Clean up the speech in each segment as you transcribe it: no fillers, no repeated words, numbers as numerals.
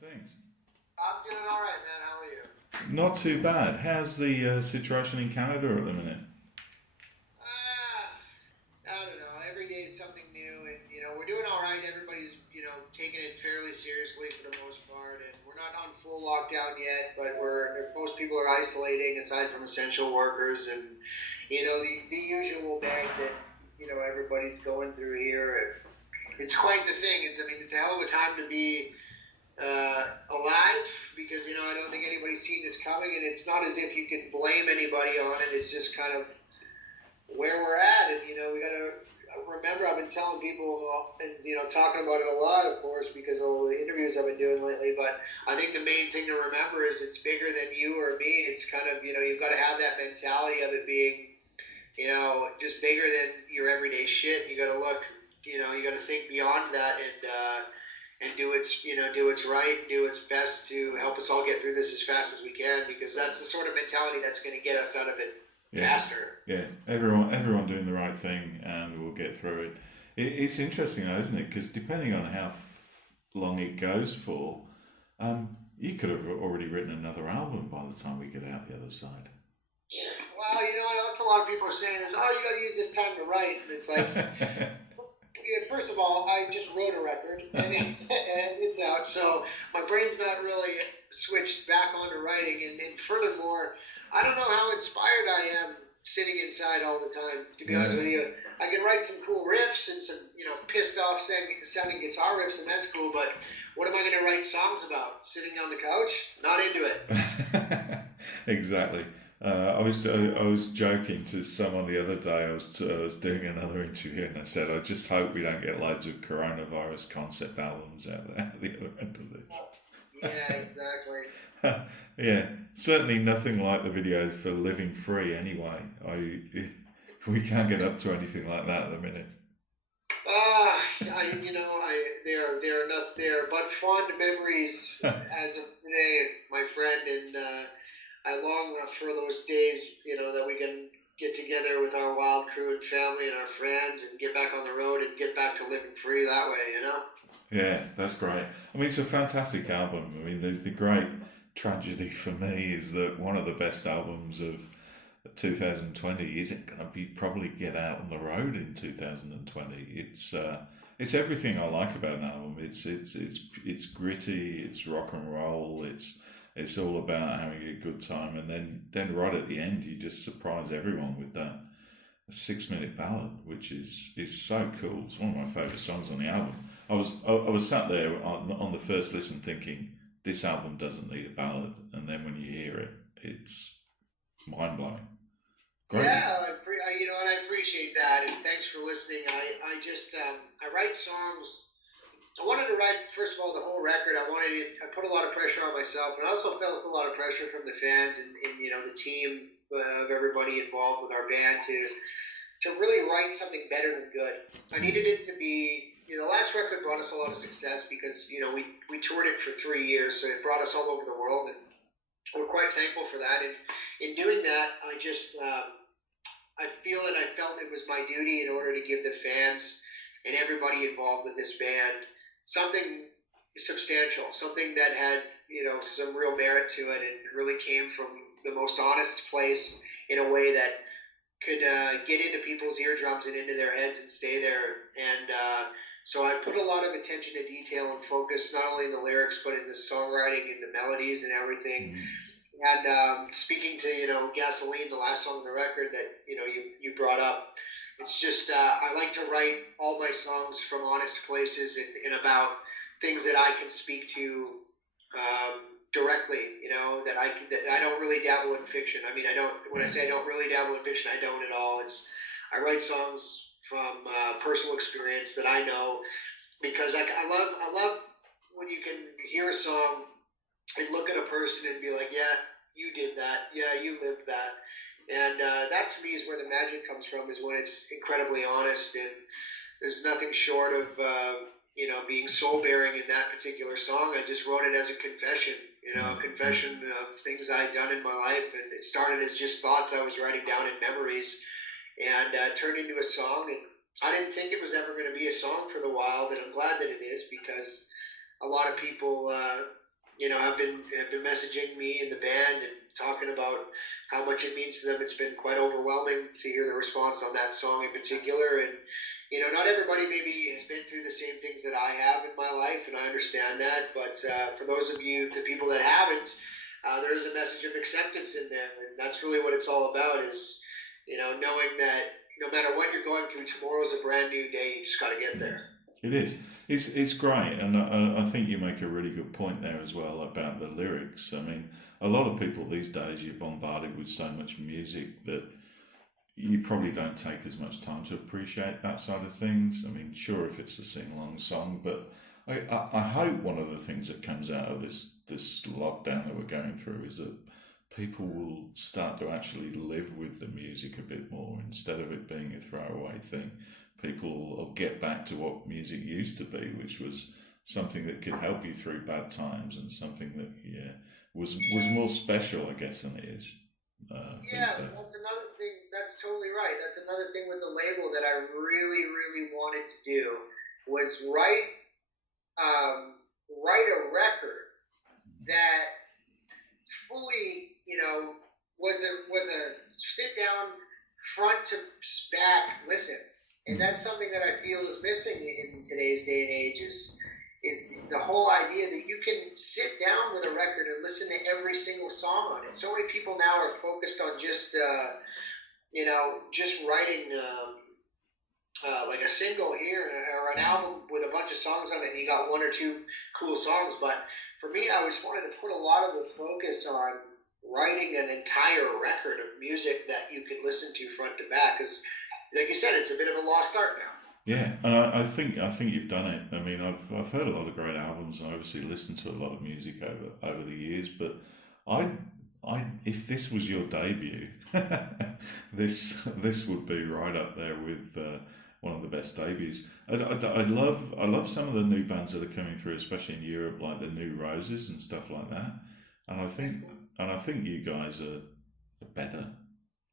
things? I'm doing all right, man. How are you? Not too bad. How's the situation in Canada at the minute? Ah, I don't know. Every day is something new, and we're doing all right. Everybody's taking it fairly seriously for the most part, and we're not on full lockdown yet, but most people are isolating aside from essential workers, and the usual bag that everybody's going through here. It's quite the thing. It's a hell of a time to be alive because I don't think anybody's seen this coming, and it's not as if you can blame anybody on it. It's just kind of where we're at, and we got to remember. I've been telling people, and talking about it a lot, of course, because of all the interviews I've been doing lately. But I think the main thing to remember is it's bigger than you or me. It's kind of you've got to have that mentality of it being just bigger than your everyday shit. You got to look, you got to think beyond that and do what's right, do its best to help us all get through this as fast as we can, because that's the sort of mentality that's going to get us out of it faster. Yeah. Everyone doing the right thing, and we'll get through it. It's interesting, though, isn't it? Because depending on how long it goes for, you could have already written another album by the time we get out the other side. Well, that's a lot of people are saying is, oh, you got to use this time to write, and it's like. First of all, I just wrote a record, and it's out, so my brain's not really switched back onto writing, and furthermore, I don't know how inspired I am sitting inside all the time, to be honest with you. I can write some cool riffs and some, pissed off sounding guitar riffs, and that's cool, but what am I going to write songs about? Sitting on the couch? Not into it. Exactly. I was joking to someone the other day. I was doing another interview, and I said, I just hope we don't get loads of coronavirus concept albums out there at the other end of this. Yeah, exactly. Yeah, certainly nothing like the videos for Living Free. Anyway, we can't get up to anything like that at the minute. They're but fond memories as of today, my friend, and I long for those days, that we can get together with our wild crew and family and our friends and get back on the road and get back to living free that way, Yeah, that's great. I mean, it's a fantastic album. I mean, the great tragedy for me is that one of the best albums of 2020 isn't going to be probably get out on the road in 2020. It's everything I like about an album. It's gritty. It's rock and roll. It's all about having a good time, and then right at the end, you just surprise everyone with that 6-minute ballad, which is so cool. It's one of my favourite songs on the album. I was sat there on the first listen thinking, this album doesn't need a ballad, and then when you hear it, it's mind blowing. Great. Yeah, and I appreciate that, and thanks for listening. I write songs. I wanted to write, first of all, the whole record. I put a lot of pressure on myself, and I also felt a lot of pressure from the fans and the team of everybody involved with our band to really write something better than good. I needed it to be, the last record brought us a lot of success because, we toured it for 3 years, so it brought us all over the world, and we're quite thankful for that. And in doing that, I felt it was my duty in order to give the fans and everybody involved with this band something substantial, something that had, some real merit to it, and really came from the most honest place in a way that could get into people's eardrums and into their heads and stay there. And so I put a lot of attention to detail and focus, not only in the lyrics, but in the songwriting and the melodies and everything. And speaking to, Gasoline, the last song on the record that, you brought up, it's just, I like to write all my songs from honest places and about things that I can speak to directly, that I don't really dabble in fiction. I mean, when I say I don't really dabble in fiction, I don't at all. I write songs from personal experience that I know, because I love when you can hear a song and look at a person and be like, yeah, you did that. Yeah, you lived that. And that to me is where the magic comes from, is when it's incredibly honest, and there's nothing short of being soul bearing in that particular song. I just wrote it as a confession, a confession of things I had done in my life, and it started as just thoughts I was writing down in memories, and turned into a song. And I didn't think it was ever going to be a song for the Wild, and I'm glad that it is, because a lot of people have been messaging me and the band and talking about how much it means to them. It's been quite overwhelming to hear the response on that song in particular. And not everybody maybe has been through the same things that I have in my life, and I understand that. But for those of you, the people that haven't, there is a message of acceptance in there, and that's really what it's all about. Is knowing that no matter what you're going through, tomorrow's a brand new day. You just got to get there. It is. It's great, and I think you make a really good point there as well about the lyrics. I mean, a lot of people these days, you're bombarded with so much music that you probably don't take as much time to appreciate that side of things. I mean, sure, if it's a sing-along song, but I hope one of the things that comes out of this lockdown that we're going through is that people will start to actually live with the music a bit more instead of it being a throwaway thing. People will get back to what music used to be, which was something that could help you through bad times and something that was more special, I guess, than it is. That's another thing. That's totally right. That's another thing with the label that I really, really wanted to do was write a record that fully, was a sit down, front to back listen. And that's something that I feel is missing in today's day and age is the whole idea that you can sit down with a record and listen to every single song on it. So many people now are focused on just writing like a single here or an album with a bunch of songs on it, and you got one or two cool songs. But for me, I always wanted to put a lot of the focus on writing an entire record of music that you could listen to front to back, because, like you said, it's a bit of a lost art now. Yeah, and I think you've done it. I mean, I've heard a lot of great albums, and I obviously listened to a lot of music over the years. But if this was your debut, this would be right up there with one of the best debuts. I love some of the new bands that are coming through, especially in Europe, like the New Roses and stuff like that. And I think you guys are better.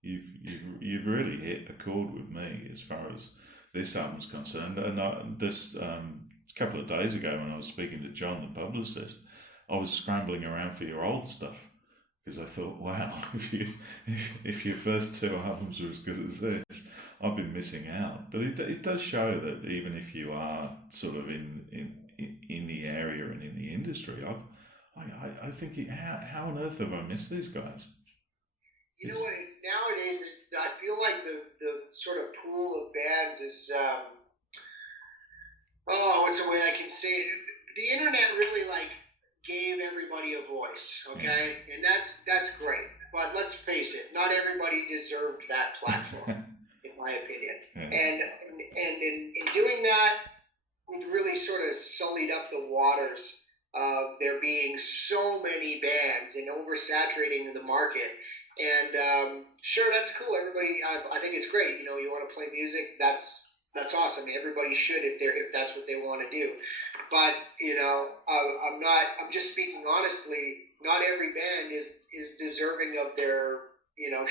You've really hit a chord with me as far as this album's concerned. And a couple of days ago when I was speaking to John, the publicist, I was scrambling around for your old stuff because I thought, wow, if your first two albums are as good as this, I've been missing out. But it does show that even if you are sort of in the area and in the industry, I think how on earth have I missed these guys? You know what? Nowadays, I feel like the sort of pool of bands is, what's the way I can say it? The internet really gave everybody a voice, okay? And that's great. But let's face it, not everybody deserved that platform, in my opinion. Yeah. And in doing that, it really sort of sullied up the waters of there being so many bands and oversaturating the market. And sure, that's cool. Everybody, I think it's great. You want to play music. That's awesome. Everybody should if that's what they want to do. But I'm just speaking honestly. Not every band is deserving of their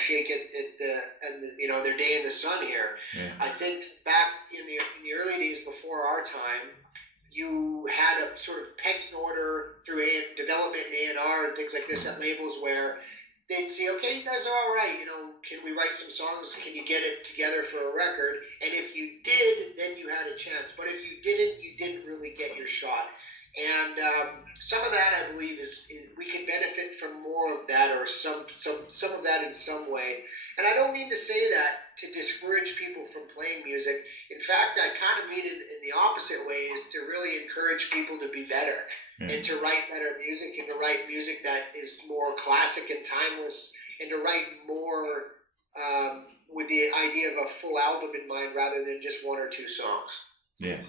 shake it at their day in the sun here. Yeah. I think back in the early days before our time, you had a sort of pecking order through development and A&R and things like this at labels where they'd say, okay, you guys are all right. Can we write some songs? Can you get it together for a record? And if you did, then you had a chance. But if you didn't, you didn't really get your shot. And some of that, I believe, is we could benefit from more of that, or some of that in some way. And I don't mean to say that to discourage people from playing music. In fact, I kind of mean it in the opposite way, is to really encourage people to be better. And to write better music, and to write music that is more classic and timeless, and to write more with the idea of a full album in mind rather than just one or two songs. Yeah,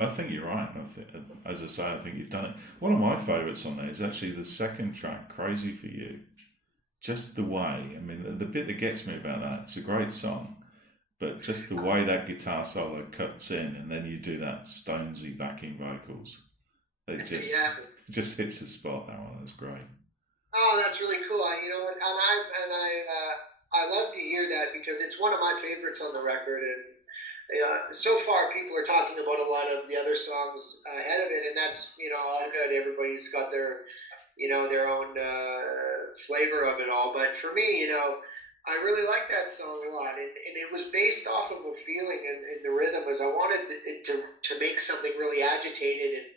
I think you're right. As I say, I think you've done it. One of my favourites on there is actually the second track, Crazy For You. Just the way, I mean, the bit that gets me about that, it's a great song, but just the way that guitar solo cuts in, and then you do that Stonesy backing vocals. It just hits the spot. That one, that's great. Oh, that's really cool. I love to hear that because it's one of my favorites on the record, so far people are talking about a lot of the other songs ahead of it, and that's all good. Everybody's got their their own flavor of it all. But for me, I really like that song a lot, and it was based off of a feeling in the rhythm, as I wanted it to make something really agitated and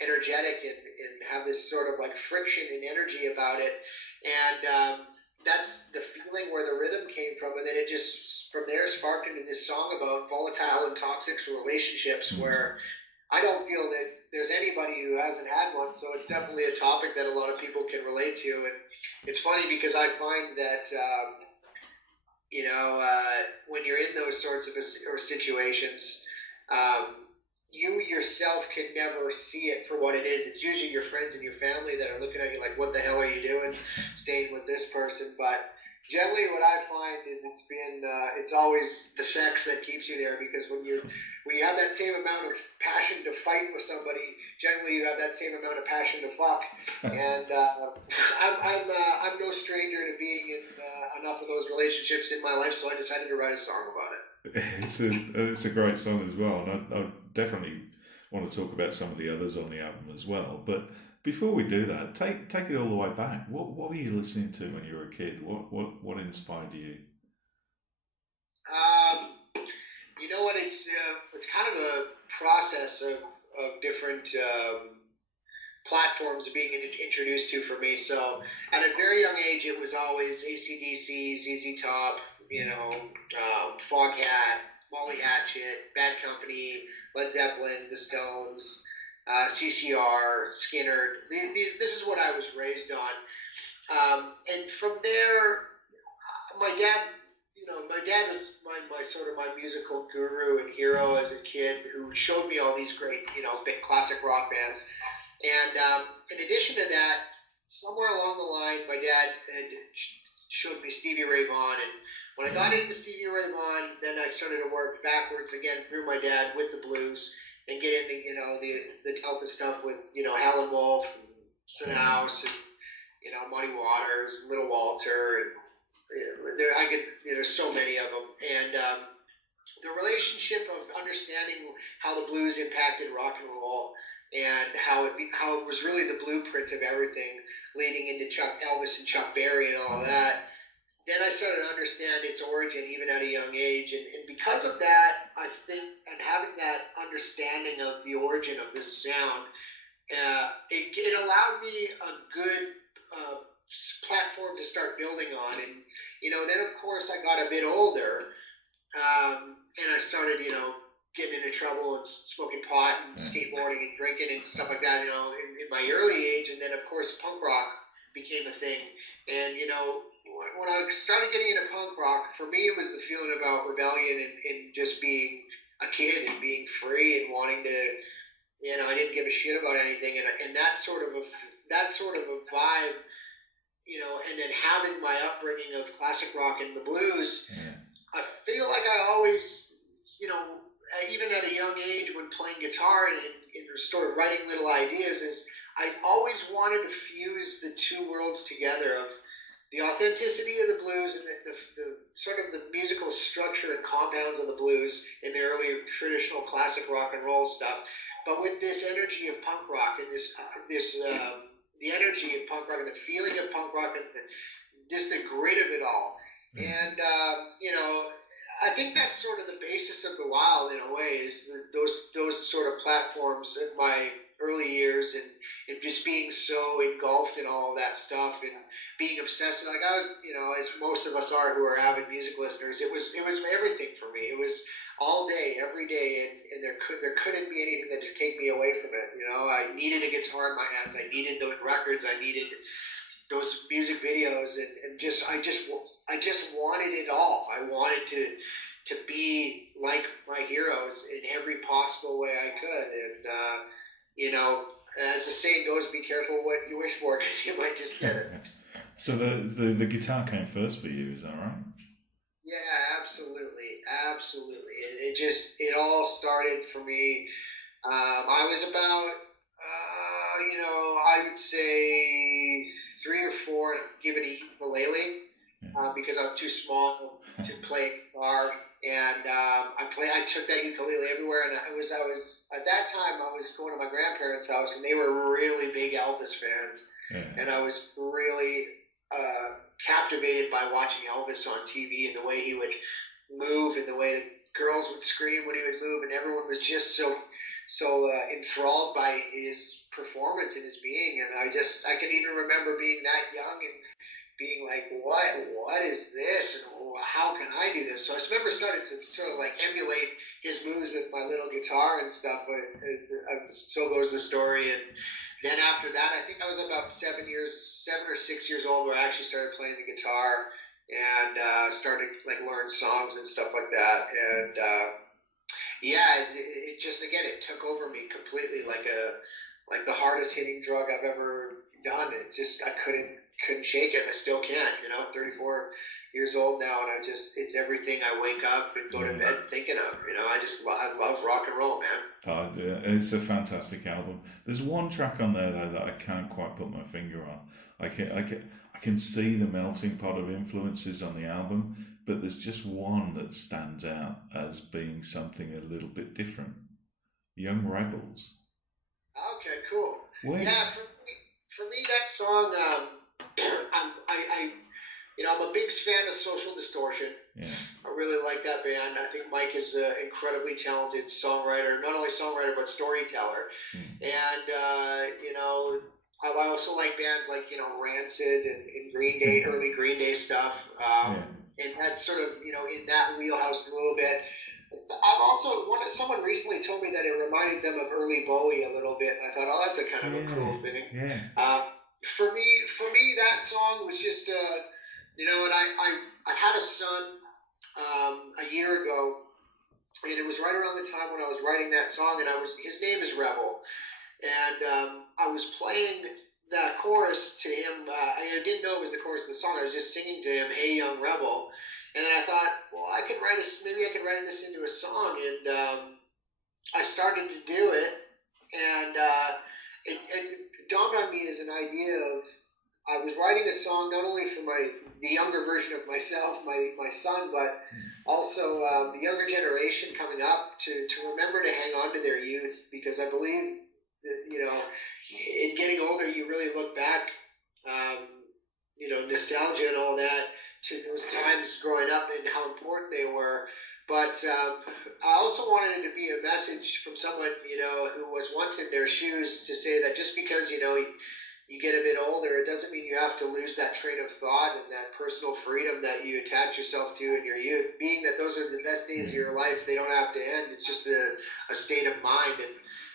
energetic, and have this sort of like friction and energy about it, and that's the feeling where the rhythm came from, and then it just from there sparked into this song about volatile and toxic relationships, where I don't feel that there's anybody who hasn't had one, so it's definitely a topic that a lot of people can relate to. And it's funny because I find that when you're in those sorts of situations, you yourself can never see it for what it is. It's usually your friends and your family that are looking at you like, "What the hell are you doing, staying with this person?" But generally, what I find is it's always the sex that keeps you there, because when you have that same amount of passion to fight with somebody, generally you have that same amount of passion to fuck. And I'm no stranger to being in enough of those relationships in my life, so I decided to write a song about it. It's a great song as well, and I definitely want to talk about some of the others on the album as well. But before we do that, take it all the way back. What were you listening to when you were a kid? What inspired you? You know what? It's kind of a process of different platforms being introduced to for me. So at a very young age, it was always AC/DC, ZZ Top, Foghat, Molly Hatchet, Bad Company, Led Zeppelin, The Stones, CCR, Skinner. This is what I was raised on. And from there, my dad was my sort of my musical guru and hero as a kid, who showed me all these great, big classic rock bands. And in addition to that, somewhere along the line, my dad had showed me Stevie Ray Vaughan, and when I got into Stevie Ray Vaughan, then I started to work backwards again through my dad with the blues, and get into the Delta stuff with Howlin' Wolf and Son House and Muddy Waters, Little Walter, and there's so many of them, and the relationship of understanding how the blues impacted rock and roll, and how it was really the blueprint of everything, leading into Elvis and Chuck Berry and all of that. Then I started to understand its origin even at a young age, and because of that, I think, and having that understanding of the origin of this sound, it allowed me a good platform to start building on. And then of course I got a bit older, and I started getting into trouble and smoking pot and skateboarding and drinking and stuff like that, in my early age. And then of course punk rock became a thing, and when I started getting into punk rock, for me it was the feeling about rebellion, and just being a kid and being free and wanting to, I didn't give a shit about anything, and that sort of a vibe, and then having my upbringing of classic rock and the blues, I feel like I always, even at a young age when playing guitar and sort of writing little ideas, is I always wanted to fuse the two worlds together, of the authenticity of the blues and the sort of the musical structure and compounds of the blues in the earlier traditional classic rock and roll stuff, but with this energy of punk rock, and the energy of punk rock and the feeling of punk rock, and just the grit of it all. And I think that's sort of the basis of the Wild, in a way, is those sort of platforms in my early years, and just being so engulfed in all of that stuff, and being obsessed with, like I was, as most of us are who are avid music listeners, it was everything for me. It was all day, every day, and there couldn't be anything that could take me away from it. I needed a guitar in my hands. I needed those records. I needed those music videos, and I just wanted it all. I wanted to be like my heroes in every possible way I could, and as the saying goes, be careful what you wish for, because you might just get it. So the guitar came first for you, is that right? Yeah, absolutely. It all started for me. I was about, I would say 3 or 4, giving a ukulele, because I'm too small to play guitar. and I took that ukulele everywhere, and I was at that time I was going to my grandparents' house, and they were really big Elvis fans, and I was really captivated by watching Elvis on TV and the way he would move and the way the girls would scream when he would move, and everyone was just so enthralled by his performance and his being. And I can even remember being that young and being like, what is this, and how can I do this? So I remember starting to sort of like emulate his moves with my little guitar and stuff. But so goes the story. And then after that, I think I was about 7 or 6 years old, where I actually started playing the guitar and started like learn songs and stuff like that. And yeah, it just, again, it took over me completely, like the hardest hitting drug I've ever done. It just, I couldn't shake it. I still can't, 34 years old now, and it's everything I wake up and go to bed thinking of. I love rock and roll, man. Oh, yeah. It's a fantastic album. There's one track on there though that I can't quite put my finger on. I can see the melting pot of influences on the album, but there's just one that stands out as being something a little bit different. Young Rebels. Okay, cool. Wait. Yeah, for me that song, I'm a big fan of Social Distortion. Yeah. I really like that band. I think Mike is an incredibly talented songwriter, not only songwriter but storyteller. And I also like bands like Rancid and Green Day, early Green Day stuff. And that's sort of in that wheelhouse a little bit. I've also someone recently told me that it reminded them of early Bowie a little bit, and I thought, oh, that's a kind of a cool thing. Yeah. For me, that song was just and I had a son a year ago, and it was right around the time when I was writing that song, and his name is Rebel, and I was playing that chorus to him. I didn't know it was the chorus of the song. I was just singing to him, "Hey, young rebel." And then I thought, well, maybe I could write this into a song, and I started to do it, and it dawned on me as an idea of, I was writing a song not only for the younger version of myself, my son, but also the younger generation coming up to remember to hang on to their youth, because I believe that, in getting older, you really look back, nostalgia and all that, to those times growing up and how important they were. But I also wanted it to be a message from someone, who was once in their shoes, to say that just because, you get a bit older, it doesn't mean you have to lose that train of thought and that personal freedom that you attach yourself to in your youth. Being that those are the best days of your life, they don't have to end. It's just a state of mind. And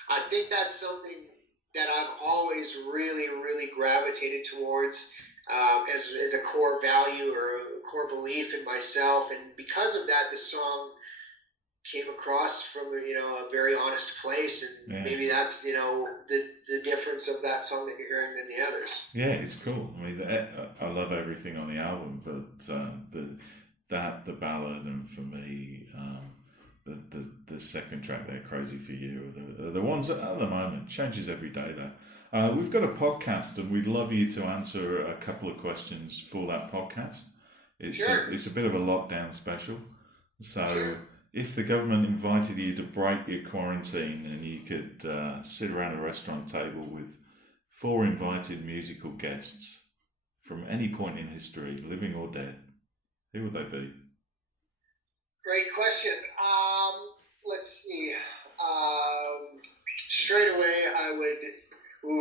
I think that's something that I've always really, really gravitated towards, as a core value or a core belief in myself. And because of that, the song came across from a very honest place, and maybe that's the difference of that song that you're hearing than the others. Yeah, it's cool. I mean, I love everything on the album, but the ballad, and for me, the second track there, "Crazy for You," are the ones that at the moment changes every day. There. We've got a podcast, and we'd love you to answer a couple of questions for that podcast. It's a bit of a lockdown special. So if the government invited you to break your quarantine and you could sit around a restaurant table with 4 invited musical guests from any point in history, living or dead, who would they be? Great question. Let's see. Straight away, I would...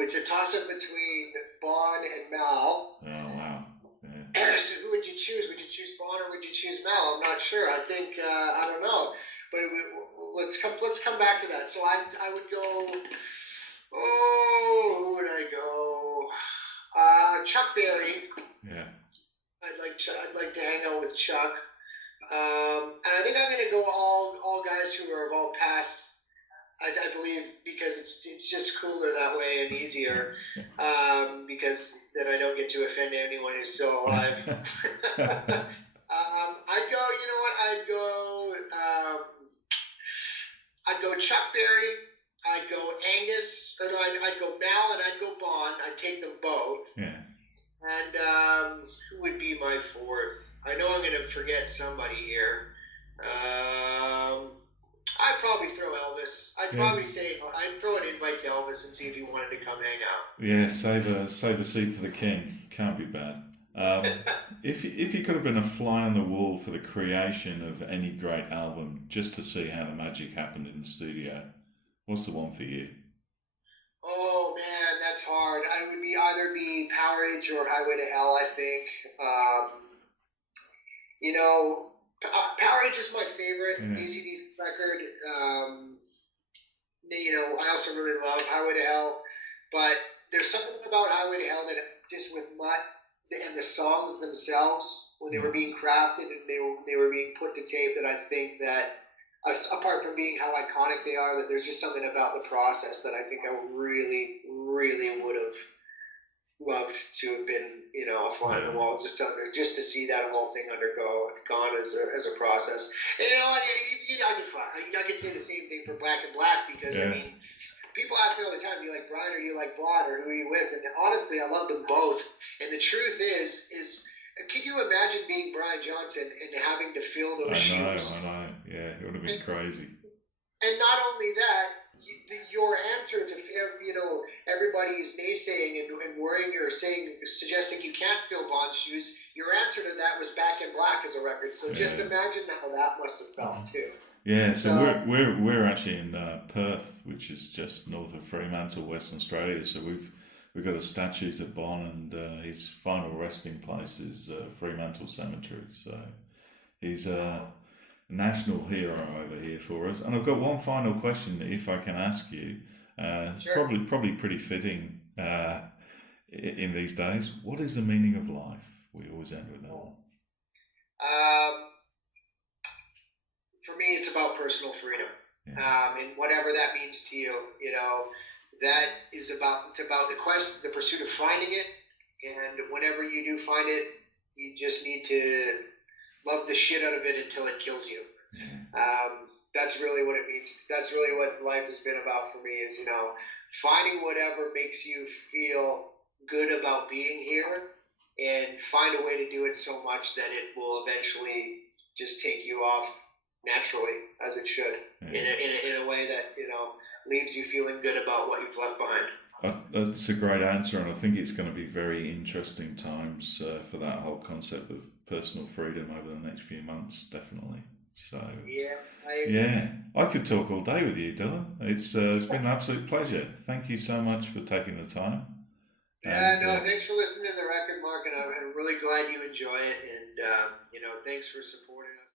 it's a toss-up between Bon and Mal. Oh, wow. Yeah. So who would you choose? Would you choose Bon or would you choose Mal? I'm not sure. I think, I don't know. But let's come back to that. So I would go... Oh, who would I go? Chuck Berry. Yeah. I'd like to hang out with Chuck. And I think I'm going to go all guys who are of all past. I believe, because it's just cooler that way and easier, because then I don't get to offend anyone who's still alive. I'd go Chuck Berry, I'd go Angus, I'd go Mal, and I'd go Bon. I'd take them both. Yeah. And who would be my fourth? I know I'm going to forget somebody here. I'd probably throw Elvis. I'd Yeah, probably say I'd throw an invite to Elvis and see if he wanted to come hang yeah. Save a seat for the king. Can't be bad. If you could have been a fly on the wall for the creation of any great album, just to see how the magic happened in the studio, what's the one for you? Oh man, that's hard. I would be either be Power Age or Highway to Hell. I think. You know, Power Age is my favorite Yeah, AC/DC record. You know, I also really love Highway to Hell, but there's something about Highway to Hell that just with Mutt and the songs themselves when they yeah, were being crafted and they were being put to tape that I think that apart from being how iconic they are, that there's just something about the process that I think I really would have loved to have been, you know, a fly on yeah, the wall just to see that whole thing gone as a process. And you know, I could say the same thing for Black and Black because I yeah. mean, people ask me all the time, "Do you like Brian or do you like Bod or who are you with?" And honestly, I love them both. And the truth is, can you imagine being Brian Johnson and having to fill those shoes? I know. Yeah, it would have been And crazy. and not only that, your answer to you know everybody's naysaying and worrying or suggesting you can't fill Bond's shoes, your answer to that was Back in Black as a record. So just Yeah. imagine how that must have felt too. Yeah, so So we're actually in Perth, which is just north of Fremantle, Western Australia. So we've got a statue to Bon, and his final resting place is Fremantle Cemetery. So he's a national hero over here for us. And I've got one final question, if I can ask you. sure. Probably pretty fitting in these days. What is the meaning of life? We always end with that one. Um, for me, it's about personal freedom, Yeah, and whatever that means to you. You know, that is about the pursuit of finding it, and whenever you do find it, you just need to love the shit out of it until it kills you. yeah, That's really what it means. That's really what life has been about for me. Is you know, finding whatever makes you feel good about being here, and find a way to do it so much that it will eventually just take you off naturally as it should yeah. in a way that you know leaves you feeling good about what you've left behind. That's a great answer, and I think it's going to be very interesting times for that whole concept of personal freedom over the next few months, definitely. So, Yeah, I agree. yeah, I could talk all day with you, Dylan. It's been an absolute pleasure. Thank you so much for taking the time. Yeah, And no, thanks for listening to the record, Mark, and I'm really glad you enjoy it, and you know, thanks for supporting us.